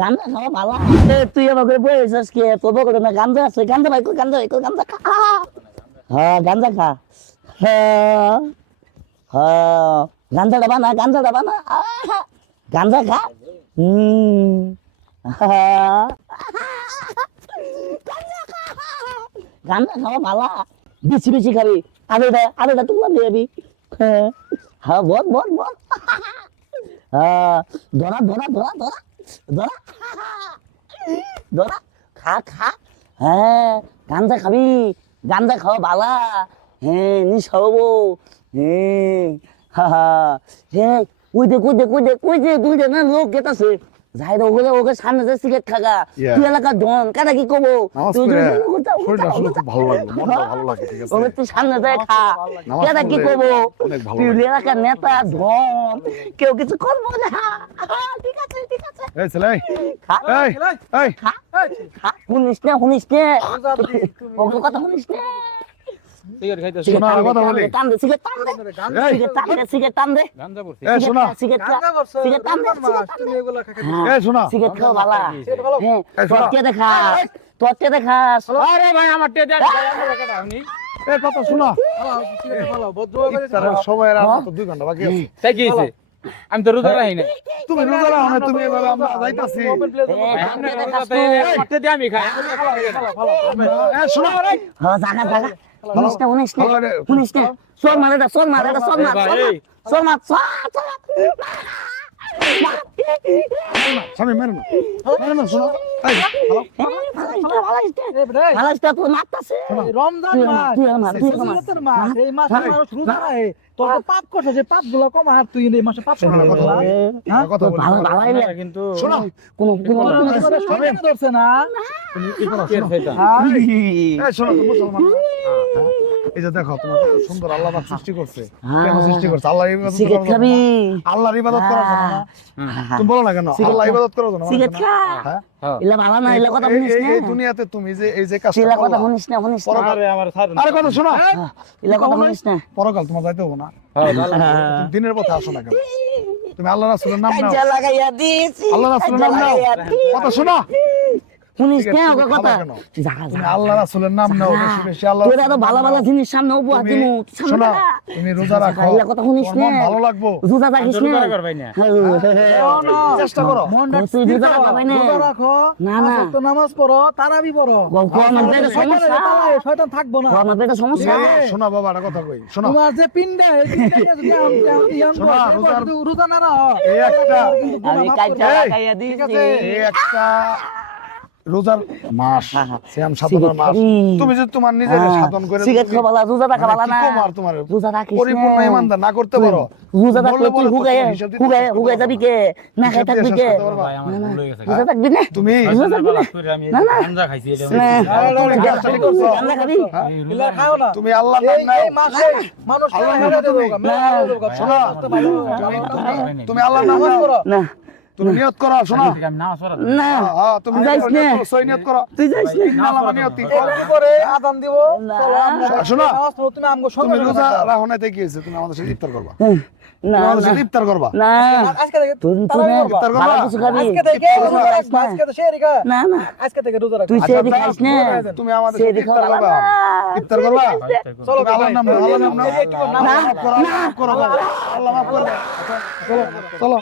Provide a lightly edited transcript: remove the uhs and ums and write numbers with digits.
গাঞ্জা খাওয়া ভালো। তুই আমাকে বলেছিস কে তোর বকরে না গাঞ্জা আছে? গাঞ্জা ভাই কই গাঞ্জা ভাই কই গাঞ্জা খা। হ্যাঁ গাঞ্জা খা। হ্যাঁ হ্যাঁ গাঞ্জাটা বানা গাঞ্জাটা বানা। গাঞ্জা খা। গাঞ্জা খাওয়া ভালো। বেশি বেশি খাবি। আরেকটা তুললাম দিয়ে যাবি। হ্যাঁ বল বল বল। হ্যাঁ ধরা ধরা ধরা ধরা ধরা ধরা খা খা। হ্যাঁ গাঞ্জা খাবি। গাঞ্জা খাওয়া বালা। হ্যাঁ নিস খাওয়াবো। হ্যাঁ হা হা। হ্যাঁ কই দে কই দে কই দে কই দে তুই দে না লোক গেতাছে। যাই রে ওগুলো ওকে সামনে যে সিগারেট খাগা। তুই এলাকার ডন কাটা কি কব? শরীরটা আসলে খুব ভালো লাগে, মনটা ভালো লাগে, ঠিক আছে? ওকে তুই সামনে যায় খা। কাটা কি কব? তুই এলাকার নেতা ডন কেউ কিছু করবো না। ঠিক আছে ঠিক আছে। এই ছেলে খা এই এই খা খা। শুনিস না শুনিস না ওগুলো কথা শুনিস না। সিগারেট খাইতেছ? শোনা কথা বলি। টান দে সিগারেট টান দে সিগারেট টান দে। গাঞ্জা করছিস? এই শোনা সিগারেট টান দে তুমি এগুলা এই শোনা সিগারেট খাওয়া ভালো। হ্যাঁ এই শোনা। তোকে দেখাস তোকে দেখাস। আরে ভাই আমার তে দেন ভাই আমার টাকাটা আপনি এই কথা শোনা। সিগারেট ভালো ভদ্র করে তার সময় আর মাত্র 2 ঘন্টা বাকি আছে। তাই কি হইছে? আমি তো রোজা রাখি না। তুমি রোজা রাখো না, তুমি এভাবে আমরা যাইতাছি। আপনি রোজা তাই আমার তে দিয়ে আমি খাই। এই শোনা হ্যাঁ জাগা জাগা শুনিস না সোর মারে দা সোর মার সোর মার স্বামী মেরে না শোনা। এই ভালাইস্তা তোর মারতাছে। রমজান মাস সিগারেটের মাস, এই মাসে মানুষ রোজা রাখে। তোর তো পাপ করছে, সেই পাপগুলো কমা, আর তুই এই মাসে পাপ শোনা কথা বলি। কথা বলি। ভালো কিন্তু শোনা কোন ধরছে না। তুমি কি করো কে শোনো। খাইতা? এই শোনো তুমি মুসলমান না? এই যে দেখো তোমার কত সুন্দর আল্লাহ পাক সৃষ্টি করছে। কেন সৃষ্টি করছে? আল্লাহর ইবাদত সিগারেট করার জন্য খাবি না? আল্লাহর ইবাদত করার জন্য না? তুমি বলো না কেন আল্লাহ ইবাদত করার জন্য? সিগারেট খা হ্যাঁ? ইলা ভালো না ইলা কথা শুনিস না এই দুনিয়াতে তুমি যে এই যে কাজটা ইলা কথা করলা, শুনিস না আরে আমার ছাড় আরে কথা শোনো। ইলা কথা শুনিস না পরকাল তোমার যাইতে হবে না। হ্যাঁ তুমি দিনের পথে আসো না কেন? তুমি আল্লাহ রাসূলের নাম নাও। কাজা লাগাইয়া দিছি আল্লাহ রাসূলের নাম নাও। কথা শোনো। শুনিস না ওকে তুমি কথা খাবা কেন? জাগা তুমি আল্লাহ রাসূলের নাম নাও, বেশি বেশি আল্লাহ তোরা তো ভালো ভালো জিনিস সামনে উপহার তুমি দিমু শোনো, তুমি রোজা রাখো। ইলা কথা শুনিস তোমার না মন ভালো লাগবো। রোজা রাখিস না রোজা করবাই না। চেষ্টা করো। মনটা তুই স্থির রোজা করো, রাখবাই না। রোজা রাখো, না, না। 5 ওয়াক্ত নামাজ পড়ো, তারাবি পড়ো। আমাদের একটা সমস্যা শয়তান থাকবো না। আমাদের একটা সমস্যা শোনো বাবা, একটা কথা কই। শোনো। তোমার যে পিন্ডা, এই পিন্ডা নিয়ে যদি শোনো, রোজা না রাখো, এই একটা আমি কাজা লাগাইয়া ঠিক দিছি আছে, এই একটা রোজার মাস, সিয়াম সাধনার মাস। সিগারেট তুমি যদি তোমার নিজের সাধন করে সিগারেট খাওয়া ভালো রোজা রাখা ভালো না কি কম আর তোমার রোজা রাখিস পরিপূর্ণ ইমানদার না করতে পারো, রোজা বললে রাখলে তুই বলে হুগায় প্রথম হিসাব দিতে হুগায় চেষ্টা হুগায় করবা। যাবি কে না খাই হিসাব দিয়ে থাকবি শেষ কে করতে পারবা। ভাই আমার ভুল হয়ে গেছে। রোজা থাকবি না তুমি রোজা থাকবি না আমি না, না। গাঞ্জা খাইছি এটা। না তুমি কাজটা ঠিক করছো। গাঁজা খাবি এগুলা খাও না। তুমি আল্লাহর নাম এই নাও। মাসে মানুষ আল্লাহর হেরে নাম দেবো, তুমি। মেরে দেবো, শোনো, তুমি আল্লাহর নাম নাও। না তুমি নিয়ত করো। শোনো, আমি নামাজ পড়া না তুমি যাইস না। নিয়ত করো, সই নিয়ত করো। তুই যাইস না আল্লাহ নিয়ত করো। একটু পরে আযান দিব, না। চলো আমরা শোনো, নামাজ পড়ো, তুমি আমগো তুমি সঙ্গে রোজা থাকবা। রাখো না, কি হয়েছে? তুমি আমাদের সাথে ইফতার করবা। না তুমি আমাদের না সাথে ইফতার করবা। না আজকে থেকে তুই তারাবি করবা। ইফতার করবা। ভালো কিছু খাবি আজকে থেকে রোজা রাখবা, আজকে তো শেরি খা। না না আজকে থেকে রোজা রাখবা। তুই আচ্ছা, সেদি তা খাইস না তুমি আমাদের সেদি সাথে ইফতার খাওয়া করবা। ইফতার করবা। চলো তুমি আল্লাহর নাম নাও, আল্লাহর নাম নাও। একটু নাম আল্লাহ মাফ করো, আল্লাহ মাফ করো, আল্লাহ মাফ করবে। চলো, চলো।